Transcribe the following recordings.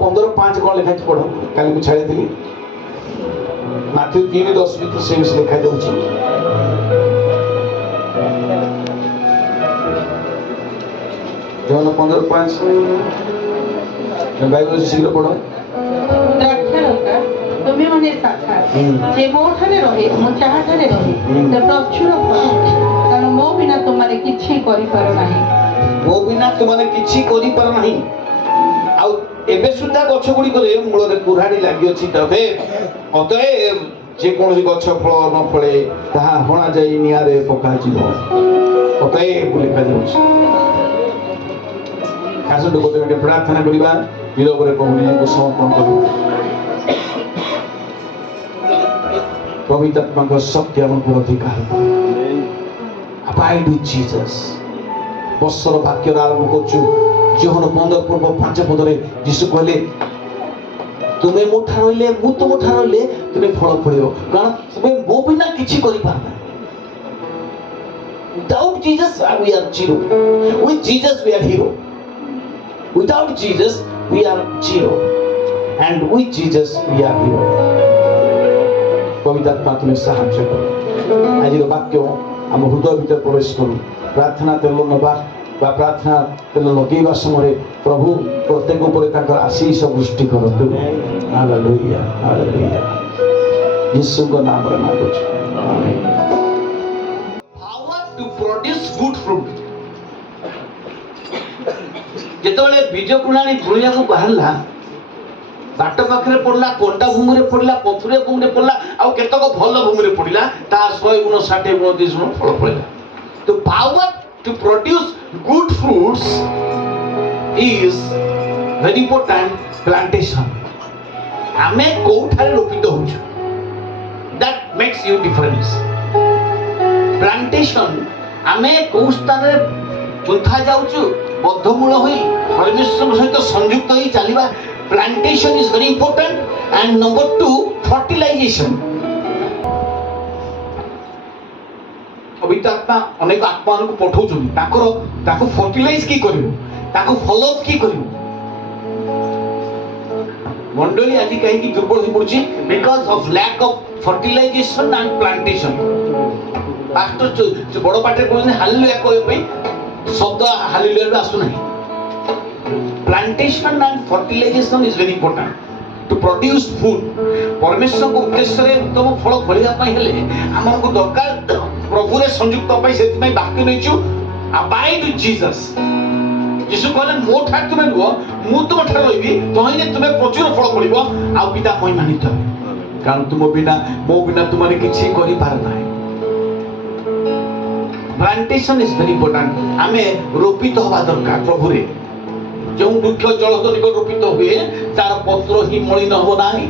15:5 कौन लिखा पढ़ो कल मुझे छाड़ी थी माथ्यू 3:10 भी तो से लिखा जाऊँ जौन 15:5 बाइबल शीघ्र पढ़ो तुम्हें मने शाखा जे मो ठाने रहे मो चाहा ठाने रहे तो प्रचुर फल कारण मो बिना तुमारे किछि करि पार नाही मो बिना तुमारे किछि करि पार नाही आ एबे सुद्धा गछ गुडी करे मूल रे कुराडी लागि अछि तबे अतए जे कोनसी गछ फल न फळे ताहा होणा जाई निया रे पका जिवो अतए लिखा जाउछि खास गोटे प्रार्थना करिबा विरोध रे कहूनी को समर्पण करू पवित्र आत्मा का शक्ति हम पर अधिकार अबाइड विथ जीसस बसर वाक्य आरंभ करछु जोहन 15 पूर्व 5 पद रे यीशु कहले तुमे मुठा रहले मु तो मुठा रहले तुमे फल फळियो कारण तुमे मो बिना किछि करि पारना without Jesus we are zero with Jesus we are hero without Jesus we are zero and with Jesus we are hero पवित्र आत्मा तुम्हें साहाय्य करो आज वाक्य आम हृदय भीतर प्रवेश करूँ प्रार्थना तेल नवा प्रार्थना तेल लगेवा समय प्रभु प्रत्येक उपर आशीष वृष्टि करतु हालेलुया हालेलुया यीशु का नाम रे मांगुछु आमेन power to produce good fruit जेतबेले बीज कुणाणी बुणिया को बाहरला बाट पाखे पड़ला कंटा भूमि रे पड़ला पथुरे भूमि रे पड़ला आ केतक भल भूमि रे पड़ला ता 100 गुण 60 गुण 30 गुण फल पड़ला तो power to produce good fruits is very important plantation आमे कोठारे रोपित होछु that makes you difference plantation आमे को स्थान रे गुंथा जाउछु बद्धमूल होई परमेश्वर सहित संयुक्त होई चलीबा plantation is very important and number 2 fertilization पवित्र आत्मा अनेक आत्मा को पठाउछन ताकर ताको फर्टिलाइज की करिवो ताको फॉलो की करिवो मंडली आज कहीं की दुर्बल हो पड़छि because of lack of fertilization and plantation pastor जो बड़ पाटे कहने हालेलुया कहै पई शब्द हालेलुया आसु नहीं plantation and fertilization is very important to produce food परमेश्वर को उद्देश्य रे उत्तम फल फलिया पई हेले हमन को दरकार प्रभु रे संयुक्त पई सेति में बाकी नइछु अबाइड विथ जीसस यीशु कहले मो ठार तुमे रुओ मु तुम ठार रहिबी तहिने तुमे प्रचुर फल फलिबो आ पिता महिमान्वित हेबे कारण तुम बिना मो बिना तुमारे किछि करि पार नाही प्लांटेशन इज वेरी इंपोर्टेंट आमे रोपित होबा दरकार प्रभु रे जो वृक्ष जलस्थ निकट रोपित हुए तार पत्र ही मलिन हो नाही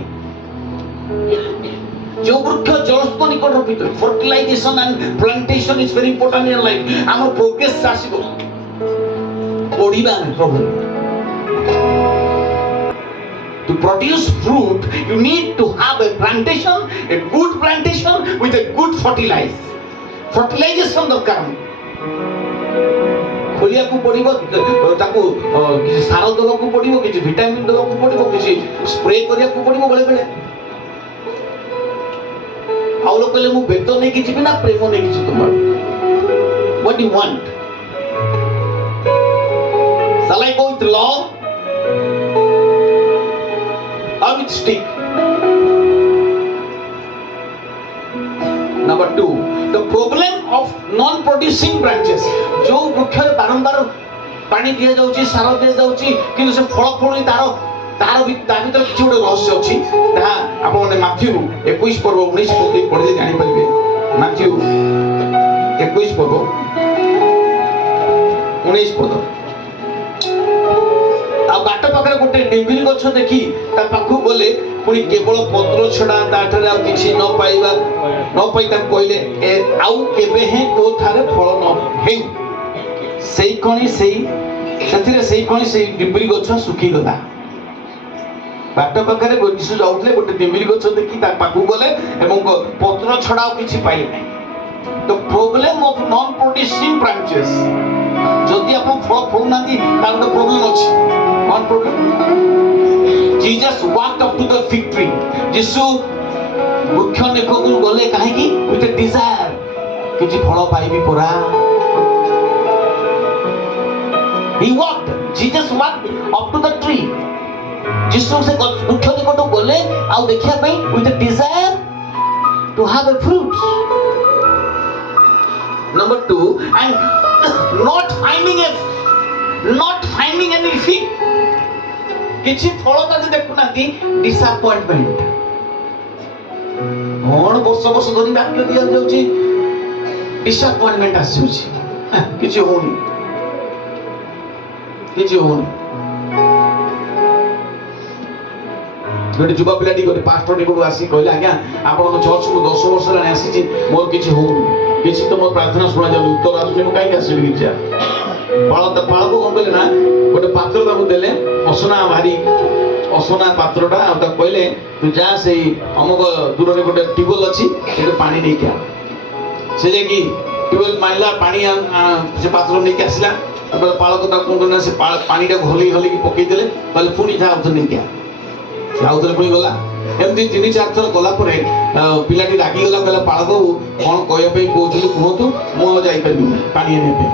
जो वृक्ष जलस्थ निकट रोपित fertilization and plantation is very important in life आम प्रोग्रेस आसीबो बढ़िबा प्रभु to produce fruit you need to have a plantation a good plantation with a good fertilization दरकार खोलिया को पड़िबो ताको किसी सार देबा को पड़िबो किसी विटामिन देबा को पड़िबो किसी स्प्रे करिया को पड़िबो बेले बेले आउलो कहले मु बेतो नै किछि बिना प्रेम नै किछि तुमार what you want shall I go with law or with stick number 2 the problem of non producing branches जो वृक्ष बारंबार पानी दिया जाउची सार दिया जाउची किंतु से फल फळी तार भी भीतर किछि गोटे रहस्य अछि ता आपण माने माथ्यू 21 पर्व 19 पद पढे जानि परिबे माथ्यू 21 पर्व 19 पद आ बाट पाखरे गोटे डिम्बिली गछ देखि ता पाखु गले पुनी केवल पत्र छडा ताठरे आ किछि न पाइबा न पाइ ता कहले आउ केबे हे तो थारे फल न हे सेई कणी सेई सथिरे सेई कणी सेई डिम्बिली गछ सुखी गला बाट पाखरे गोदिसु जाउतले गोटे डिम्बिली गछ देखि ता पाखु गले एवं पत्र छडा किछि पाइले नै the problem of non producing branches जदि आपण फल फळुनांती ता गोटे प्रॉब्लम अछि one problem Jesus walked up to the fig tree. यीशु वृक्ष निकटକୁ ଗଲେ କାହିଁକି? with a desire କିଛି ଫଳ ପାଇବି ପରା। He walked. Jesus walked up to the tree. यीशु से वृक्ष निकटକୁ ଗଲେ ଆଉ ଦେଖିବା ପାଇଁ with a desire to have a fruit. Number 2, and not finding any fig. କିଛି ଫଳ ତାକୁ ଦେଖୁନାହାନ୍ତି, disappointment. କଣ ବର୍ଷ ବର୍ଷ ଧରି ବାକ୍ୟ ଦିଆଯାଉଛି, disappointment ଆସୁଛି, କିଛି ହଉନି। ଗୋଟେ ଯୁବ ପିଲାଟି ଗୋଟେ ପାଷ୍ଟର ନିକଟକୁ ଆସି କହିଲେ, ଆଜ୍ଞା ଆପଣଙ୍କ ଚର୍ଚ୍ଚକୁ 10 ବର୍ଷ ହେଲାଣି ଆସିଛି, ମୋର କିଛି ହଉନି, କିଛି ତ ମୋର ପ୍ରାର୍ଥନା ଶୁଣାଯାଉନି, ଉତ୍ତର ଆସୁନି, ମୁଁ କାହିଁକି ଆସିବି ଗିର୍ଜା। ପାଳକୁ କଣ କହିଲେ ନା, ଗୋଟେ ପାତ୍ର ତାକୁ ଦେଲେ, ଅସନା ପାତ୍ରଟା, ଆଉ ତାକୁ କହିଲେ ତୁ ଯା ସେଇ ଅମୁକ ଦୂରରେ ଗୋଟେ ଟ୍ୟୁବୱେଲ ଅଛି, ସେଠି ପାଣି ନେଇକି ଆ। ସେ ଯାଇକି ଟ୍ୟୁବୱେଲ ମାରିଲା, ପାଣି ସେ ପାତ୍ର ନେଇକି ଆସିଲା। ତାପରେ ପାଳକ ତାକୁ କଣ କଲେ, ସେ ପାଣିଟାକୁ ହଲେଇକି ପକେଇଦେଲେ, କହିଲେ ପୁଣି ଯା ଆଉଥରେ ନେଇକି ଆ। ସେ ଆଉଥରେ ପୁଣି ଗଲା। ଏମିତି 3-4 ଥର ଗଲା ପରେ ପିଲାଟି ରାଗିଗଲା, କହିଲା ପାଳକ ବାବୁ କଣ କହିବା ପାଇଁ କହୁଥିଲି କୁହନ୍ତୁ, ମୁଁ ଆଉ ଯାଇପାରିବିନି ପାଣି ଆଣିବା ପାଇଁ।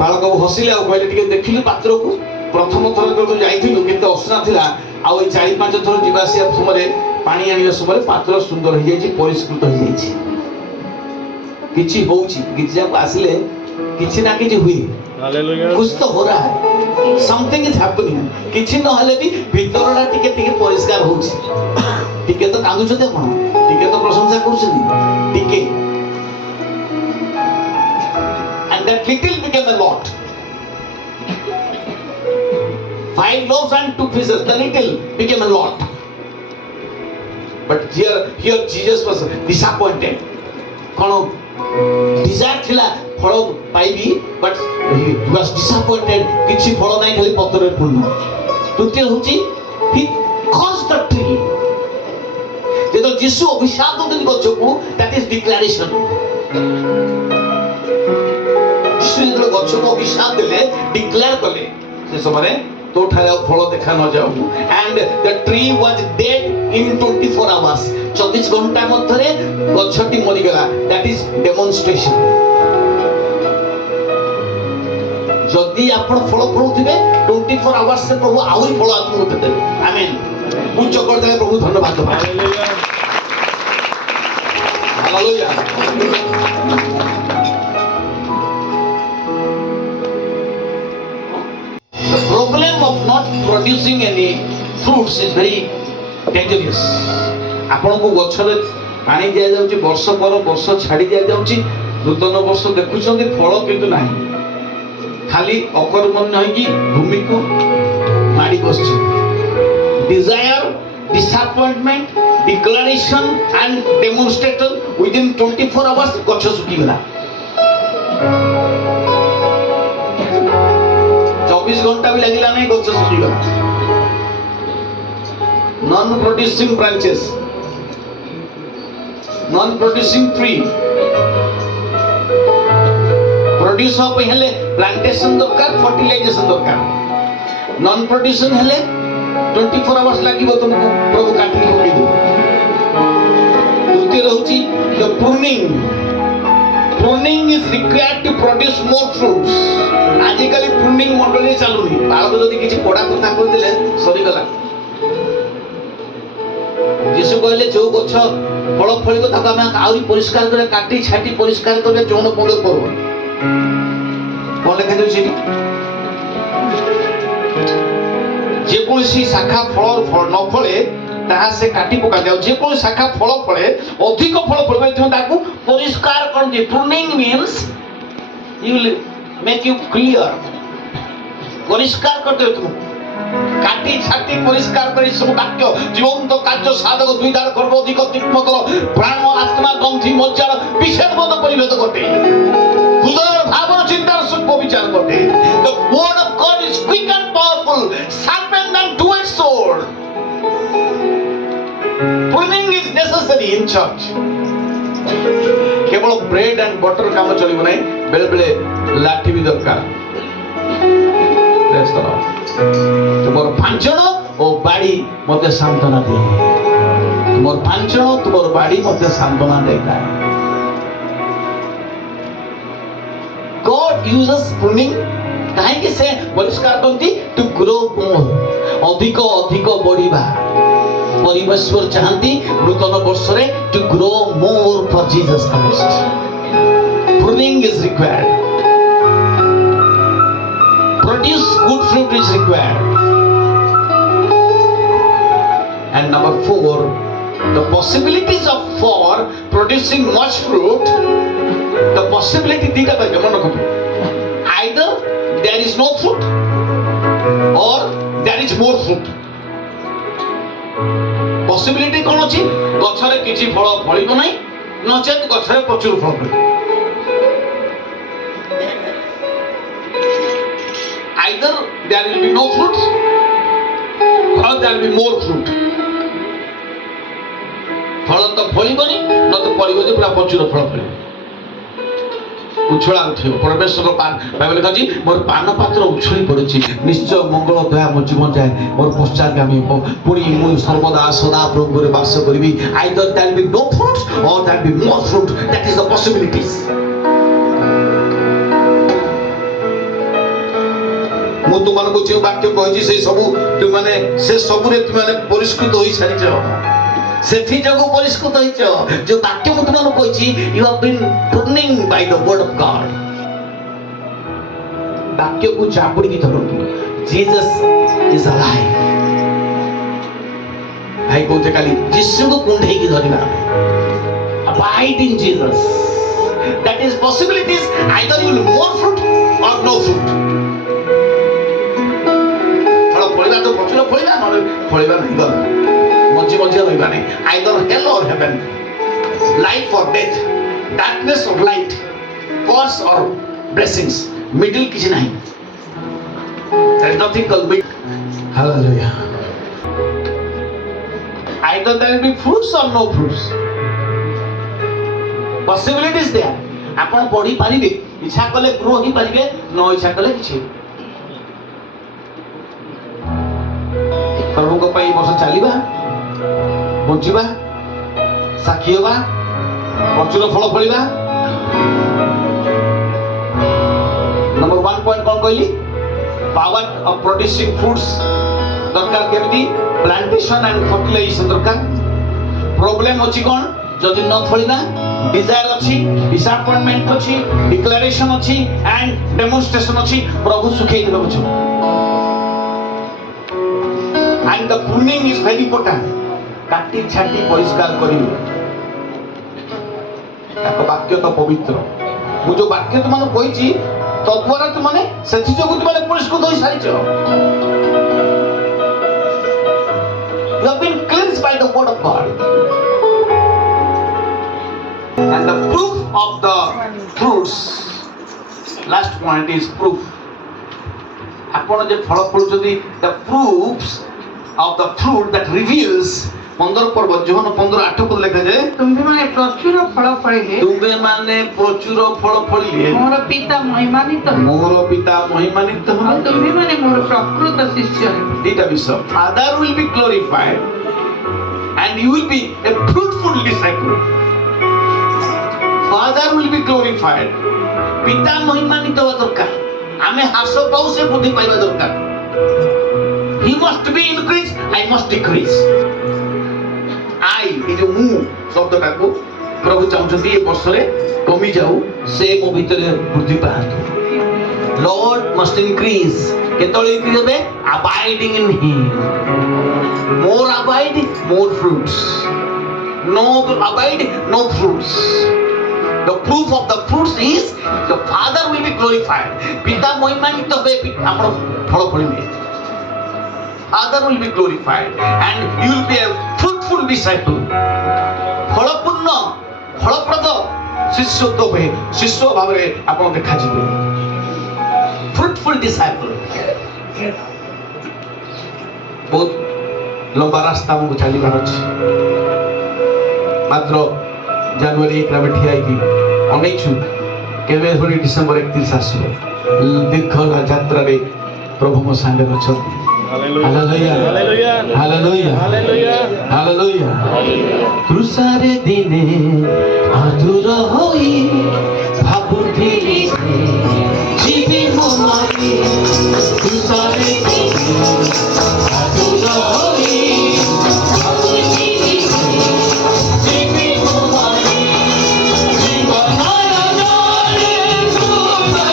ପାଳକ ବାବୁ ହସିଲେ ଆଉ କହିଲେ, ଟିକେ ଦେଖିଲୁ ପାତ୍ରକୁ, ପ୍ରଥମ ଥର ଯେତେବେଳେ ଯାଇଥିଲୁ କେତେ ଅସନା ଥିଲା, ଆଉ ଏଇ 4-5 ଥର ଯିବା ଆସିବା ସମୟରେ ପାଣି ଆଣିବା ସମୟରେ ପାତ୍ର ସୁନ୍ଦର ହେଇଯାଇଛି, ପରିଷ୍କୃତ ହେଇଯାଇଛି। କିଛି ହଉଛି, ଗିର୍ଜାକୁ ଆସିଲେ କିଛି ନା କିଛି ହୁଏ, कुछ तो हो रहा है, something is happening। କିଛି ନହେଲେ ବି ଭିତରଟା ଟିକେ ଟିକେ ପରିଷ୍କାର ହଉଛି। ଟିକେ ତ କାନ୍ଦୁଛନ୍ତି ଆପଣ, ଟିକେ ତ ପ୍ରଶଂସା କରୁଛନ୍ତି, ଟିକେ। and that little became a lot। 5 loaves and 2 fishes, the little became a lot। but here Jesus was disappointed। କଣ desire ଥିଲା ଫଳ ପାଇବି, but he was disappointed, କିଛି ଫଳ ନାହିଁ, ଖାଲି ପତ୍ରରେ ପୂର୍ଣ୍ଣ। ତୃତୀୟ ହେଉଛି he cursed the tree। ଯେତେବେଳେ ଯୀଶୁ ଅଭିଶାପ ଦଉଛନ୍ତି ଗଛକୁ, that is declaration। ଯୀଶୁ ଯେତେବେଳେ ଗଛକୁ ଅଭିଶାପ ଦେଲେ, declare କଲେ, ସେ ସମୟରେ ତୋ ଠାରେ ଆଉ ଫଳ ଦେଖା ନ ଯାଉ। and the tree was dead in 24 hours। 24 ଘଣ୍ଟା ମଧ୍ୟରେ ଗଛଟି ମରିଗଲା। that is demonstration। ଯଦି ଆପଣ ଫଳ ଫଳୁଥିବେ 24 ଆୱାର୍ସ ରେ ପ୍ରଭୁ ଆହୁରି ଫଳ ଆପଣଙ୍କୁ ଦେବେ। ଆମେନ୍। ଉଚ୍ଚ କରିଦେଲେ ପ୍ରଭୁ ଧନ୍ୟବାଦ ଦେବା। Hallelujah. The problem of not producing any fruits is very dangerous। ଆପଣଙ୍କୁ ଗଛରେ ପାଣି ଦିଆଯାଉଛି, ବର୍ଷ ପରେ ବର୍ଷ ଛାଡ଼ି ଦିଆଯାଉଛି, ନୂତନ ବର୍ଷ ଦେଖୁଛନ୍ତି, ଫଳ କିନ୍ତୁ ନାହିଁ, ଖାଲି ଅକର୍ମଣ୍ୟ ହେଇକି ଭୂମିକୁ ମାଡ଼ି ବସିଛି। Desire, disappointment, declaration and demonstration, within 24 hours ଗଛ ଶୁଖିଗଲା। 24 ଘଣ୍ଟା ବି ଲାଗିଲା ନାହିଁ, ଗଛ ଶୁଖିଗଲା। non producing branches, non producing tree। Produce हो पहले प्लांटेशन दरकार, फर्टिलाइजेशन दरकार। नॉन प्रोड्यूसन हेले 24 आवर्स लागिबो तुमको प्रभु काटी पकई दे। तृतीय रहउची the pruning is required to produce more fruits. आजिकली प्रूनिंग मॉडल चालुनी, बाळक जदी किछि पडा कथा कहि देले सरी गला। यीशु कहले जो गछ फल फळिबो ताको हम आउरी परिष्कार करे, काटी छाटी परिष्कार करे, जोन बंद करबो। कौन लिखा जाए जेकोसी शाखा फल न फले ताहा से काटी पका जाउ। जेकोसी शाखा फल फले, अधिक फल फलबे त ताकू परिष्कार कर दे। Pruning means you will make you clear, परिष्कार कर दे। तुम काटी छाटी परिष्कार करी सब वाक्य जीवंत कार्य साधक द्विधार कर्म अधिक तीक्ष्णतर प्राण आत्मा ग्रंथि मज्जार विशेष मत परिभेद करते। हृदय भावन चिंतार सूक्ष्म विचार करते। The word of God is quick and powerful, sharper than two-edged sword। Pruning is necessary in church। केवल ब्रेड एंड बटर काम चलिबो नै, बेले बेले लाठी भी दरकार। Praise the lord. तुमर भांजन ଓ ବାଡ଼ି ମୋତେ ସାନ୍ତ୍ୱନା ଦିଏ। ତୁମର ପାଞ୍ଚଣ ତୁମର ବାଡ଼ି ମୋତେ ସାନ୍ତ୍ୱନା ଦେଇଥାଏ। God uses pruning କାହିଁକି ସେ ପରିଷ୍କାର କରନ୍ତି? To grow more, ଅଧିକ ଅଧିକ ବଢିବା। ପରିମେଶ୍ୱର ଚାହାନ୍ତି ନୂତନ ବର୍ଷରେ to grow more for Jesus Christ. Pruning is required. Produce good fruit is required. And number 4, the possibilities for producing much fruit, the possibility dita pa mano rakhu. Either there is no fruit or there is more fruit. Possibility kon achi? ଗଛରେ କିଛି ଫଳ ଫଳିବ ନାହିଁ, ନଚେତ ଗଛରେ ପ୍ରଚୁର ଫଳ ଫଳିବ। Either there will be no fruit or there will be more fruit. ଫଳ ତ ଫଳିବନି, ନ ତ ପଡ଼ିବ ଯେ ପୁରା ପ୍ରଚୁର ଫଳ ଫଳିବ। ଉଛଳା ଉଠିବ। ପରମେଶ୍ୱର ବାଇବେଲ ଲେଖା ଅଛି, ମୋର ପାନ ପାତ୍ର ଉଛୁଳି ପଡୁଛି, ନିଶ୍ଚୟ ମଙ୍ଗଳ ଦୟା ମୋ ଜୀବନ ଯାଏ ମୋର ପଶ୍ଚାତଗାମୀ ହେବ, ପୁଣି ମୁଁ ସର୍ବଦା ସଦା ପ୍ରଭୁରେ ବାସ କରିବି। Either there will be no fruit or there will be more fruit. That is the possibilities. ମୁଁ ତୁମମାନଙ୍କୁ ଯେଉଁ ବାକ୍ୟ କହିଛି ସେ ସବୁ ତୁମମାନେ ସେ ସବୁରେ ତୁମମାନେ ପରିଷ୍କୃତ ହୋଇସାରିଛ। ସେଥି ଯୋଗୁଁ ପରିଷ୍କୃତ ହେଇଛ। ଯେଉଁ ବାକ୍ୟ ମୁଁ ତୁମମାନଙ୍କୁ କହିଛି, you have been pruning by the word of God. ବାକ୍ୟକୁ ଚାପୁଡ଼ିକି ଧରନ୍ତୁ। Jesus is alive. ଭାଇ କହୁଛେ କାଲି ଯୀଶୁଙ୍କୁ କୁଣ୍ଢେଇକି ଧରିବା। Abide in Jesus. That is possibilities. Either you will more fruit or no fruit. ଫଳ ଫଳିବା ତ ପ୍ରଚୁର ଫଳିବା, ନହେଲେ ଫଳିବା ନାହିଁ ଗଲା। ମଝି ମଝିରେ ରହିବା ନାହିଁ। Either hell or heaven, life or death, darkness or light, curse or blessings. Middle କିଛି ନାହିଁ। There is nothing called middle. Hallelujah. Either there will be fruits or no fruits. Possibilities there. ଆପଣ ପଢି ପାରିବେ, ଇଚ୍ଛା କଲେ ଗ୍ରୋ ହିଁ ପାରିବେ, ନ ଇଚ୍ଛା କଲେ କିଛି। ପ୍ରଭୁଙ୍କ ପାଇଁ ବର୍ଷ ଚାଲିବା, ବଞ୍ଚିବା, ସାକ୍ଷୀ ହେବା, ପ୍ରଚୁର ଫଳ ଫଳିବା। ନମ୍ବର 1 ପଏଣ୍ଟ କ'ଣ କହିଲି? ପାୱାର ଅଫ୍ ପ୍ରଡ୍ୟୁସିଂ ଫ୍ରୁଟ୍ସ ଦରକାର। କେମିତି? ପ୍ଲାଣ୍ଟେସନ୍ ଆଣ୍ଡ ଫର୍ଟିଲାଇଜେସନ୍ ଦରକାର। ପ୍ରୋବ୍ଲେମ୍ ଅଛି କ'ଣ? ଯଦି ନ ଫଳିବା, ଡିଜାୟାର ଅଛି, ଡିସଆପଏଣ୍ଟମେଣ୍ଟ ଅଛି, ଡିକ୍ଲାରେସନ୍ ଅଛି ଆଣ୍ଡ ଡେମନଷ୍ଟ୍ରେସନ୍ ଅଛି। ପ୍ରଭୁ ସୁଖେଇ ଦେବେ ଗଛ। And the pruning is very important. କାଟି ଛାଟି ପରିଷ୍କାର କରିବେ। ତାଙ୍କ ବାକ୍ୟ ତ ପବିତ୍ର। ମୁଁ ଯୋଉ ବାକ୍ୟ ତୁମମାନଙ୍କୁ କହିଛି ତଦ୍ୱାରା ତୁମମାନେ ସେଥି ଯୋଗୁଁ ତୁମମାନେ ପରିଷ୍କୃତ ହୋଇସାରିଛ। You have been cleansed by the word of God. And the proof of the fruits, last point is proof. ଆପଣ ଯେ ଫଳ ଫଳୁଛନ୍ତି, the proofs of the fruit that reveals 15 ପର୍ବ ଯୋହନ 15:8 ପଦ ଲେଖାଯାଏ, ତୁମ୍ଭେମାନେ ପ୍ରଚୁର ଫଳ ଫଳିଲେ, ତୁମ୍ଭେମାନେ ପ୍ରଚୁର ଫଳ ଫଳିଲେ ମୋର ପିତା ମହିମାନିତ ହେବେ, ମୋର ପିତା ମହିମାନିତ ଆଉ ହେବେ। ତୁମ୍ଭେମାନେ ମୋର ପ୍ରକୃତ ଶିଷ୍ୟ ହେବେ। ଦିଟା ବିଷୟ। Father will be glorified and you will be a fruitful disciple. Father will be glorified. ପିତା ମହିମାନିତ ହେବା ଦରକାର। ଆମେ ହ୍ରାସ ପାଉ, ସେ ବୃଦ୍ଧି ପାଇବା ଦରକାର। He must be increased, I must decrease. I, ଏ ଯୋଉ ମୁଁ ଶବ୍ଦଟାକୁ ପ୍ରଭୁ ଚାହୁଁଛନ୍ତି ଏ ବର୍ଷରେ କମି ଯାଉ, ସେ ମୋ ଭିତରେ ବୃଦ୍ଧି ପାଆନ୍ତୁ। Lord must increase. କେତେବେଳେ increase ହେବେ? Abiding in Him. More abide, more fruits. No abide, no fruits. The proof of the fruits is the Father will be glorified. ପିତା ମହିମାନିତ ହେବେ, ଆପଣ ଫଳ ଫଳିବେ। Father will be glorified and you will be a fruitful disciple. ଫଳପୂର୍ଣ୍ଣ, ଫଳପ୍ରଦ ଶିଷ୍ୟତ୍ୱ ହୁଏ, ଶିଷ୍ୟ ଭାବରେ ଆପଣ ଦେଖାଯିବେ। Fruitful disciple. ବହୁତ ଲମ୍ବା ରାସ୍ତା ଆମକୁ ଚାଲିବାର ଅଛି। ମାତ୍ର ଜାନୁଆରୀ 1 ଆମେ ଠିଆ ହେଇକି ଅନେଇଛୁ କେବେ ପୁଣି ଡିସେମ୍ବର 31 ଆସିବ। ଦୀର୍ଘ ଯାତ୍ରାରେ ପ୍ରଭୁ ମୋ ସାଙ୍ଗରେ ଅଛନ୍ତି। Hallelujah. Hallelujah. Hallelujah. Krusare dine adura hoi bhabuthili jibi momari krusare dine adura hoi bhabuthili jibi momari jibanara nare krusare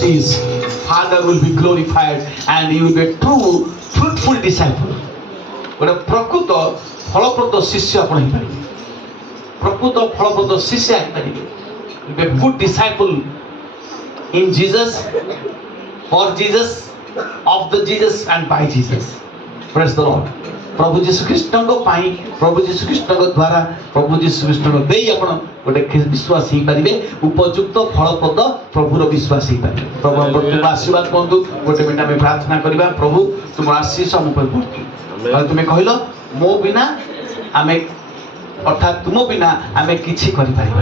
Is Father will be glorified and you will be a true fruitful disciple. ଗୋଟେ ପ୍ରକୃତ ଫଳପ୍ରଦ ଶିଷ୍ୟ ଆପଣ ହେଇପାରିବେ ପ୍ରକୃତ ଫଳପ୍ରଦ ଶିଷ୍ୟ ହେଇପାରିବେ be a good disciple in Jesus for Jesus of the Jesus and by Jesus. Praise the Lord. प्रभु यीशु ख्रीष्टଙ୍କ ପାଇଁ प्रभु यीशु ଖ୍ରୀଷ୍ଟଙ୍କ ଦ୍ୱାରା प्रभु यीशु ଖ୍ରୀଷ୍ଟଙ୍କ ଦେଇ ଆପଣ ଗୋଟେ ବିଶ୍ୱାସ ହେଇପାରିବେ ଉପଯୁକ୍ତ ଫଳପ୍ରଦ ପ୍ରଭୁର ବିଶ୍ୱାସ ହେଇପାରିବେ ପ୍ରଭୁ ପ୍ରତ୍ୟେକ ଆଶୀର୍ବାଦ କରନ୍ତୁ ଗୋଟେ ମିନିଟ୍ ଆମେ ପ୍ରାର୍ଥନା କରିବା ପ୍ରଭୁ ତୁମ ଆଶୀଷ ଆମ ଉପରେ ପଡ଼ୁ ତୁମେ କହିଲ ମୋ ବିନା ଆମେ ଅର୍ଥାତ୍ ତୁମ ବିନା ଆମେ କିଛି କରିପାରିବା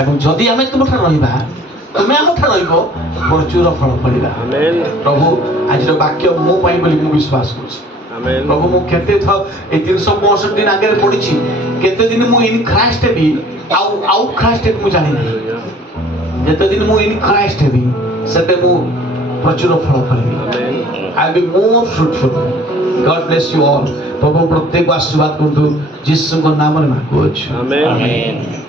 ଏବଂ ଯଦି ଆମେ ତୁମଠାରେ ରହିବା ତୁମେ ଆମଠାରେ ରହିବ ପ୍ରଚୁର ଫଳ ଫଳିବା ପ୍ରଭୁ ଆଜିର ବାକ୍ୟ ମୋ ପାଇଁ ବୋଲି ମୁଁ ବିଶ୍ୱାସ କରୁଛି प्रभु मु केते थ ए 365 दिन आगे पड़िछि केते दिन मु in Christ heavy out Christ heavy मु जानि नहीं जेते दिन मु इन क्राइस्ट हेबी सेते मु प्रचुर फल फलिबी I will be more fruitful God bless you all प्रभु प्रत्येक आशीर्वाद करतु यीशु को नाम रे मांगुछु आमेन